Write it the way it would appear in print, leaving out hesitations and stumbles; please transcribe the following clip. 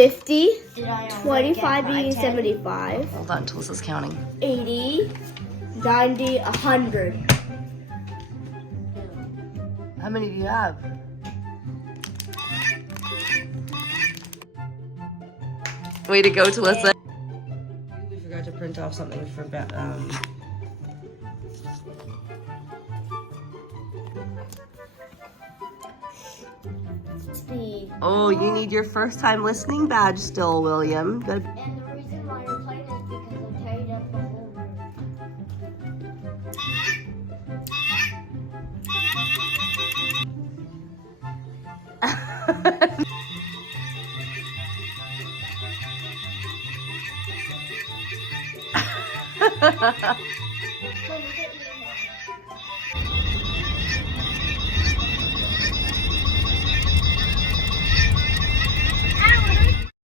50, 25, 75. Hold on, Tulissa's counting. 80, 90, 100. How many do you have? Way to go, Tulissa. We forgot to print off something for Speed. Oh, you need your first time listening badge still, William. Good. And the reason why you're playing is because I tied up the whole room.